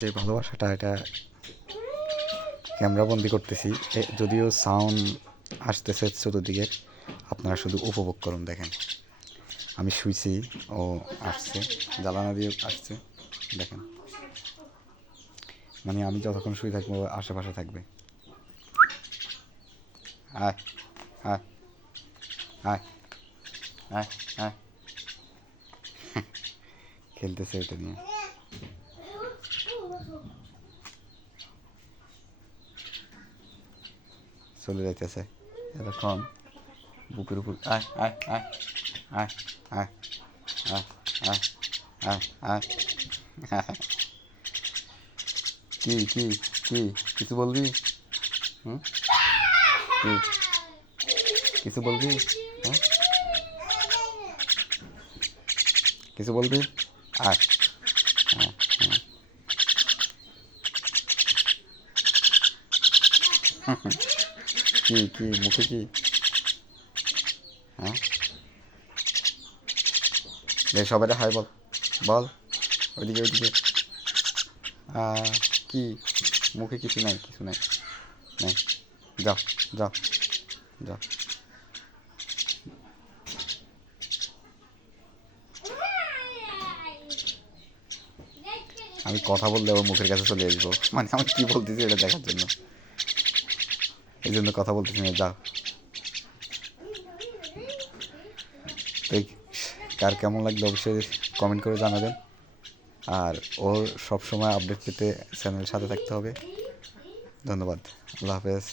যে ভালোবাসাটা এটা ক্যামেরা বন্দি করতেছি, যদিও সাউন্ড আসতেছে চতুর্দিকে, আপনারা শুধু উপভোগ করুন। দেখেন আমি শুইছি, ও আসছে, জ্বালানা দিয়ে আসছে। দেখেন, মানে আমি যতক্ষণ শুয়ে থাকবো আশেপাশে থাকবে। আয় আয় আয় আয় আয় খেলতেছে এটা নিয়ে। চলে যাইতেছে এতক্ষণ বুকের উপর। আয় আয় আয় আয় আয় আয় আয় আয় আয় আয়। কি কি কি কিছু বলবি? হুম, কি কিছু বলবি? হ্যাঁ, কিছু বলবি? আয়। হ্যাঁ হ্যাঁ। কি কি মুখে কি? হ্যাঁ, দে সবাই হাই বল, বল। ওইদিকে ওইদিকে। কি মুখে কিছু নাই, কিছু নাই, নাই। যাও যাও যাও। আমি কথা বললে ওর মুখের কাছে চলে আসবো, মানে আমি কি বলতেছি এটা দেখার জন্য, এই জন্য কথা বলতেছি না। যাও। তো কার কেমন লাগলো অবশ্যই কমেন্ট করে জানাবেন। আর ওর সবসময় আপডেট পেতে চ্যানেলের সাথে থাকতে হবে। ধন্যবাদ। আল্লাহ হাফেজ।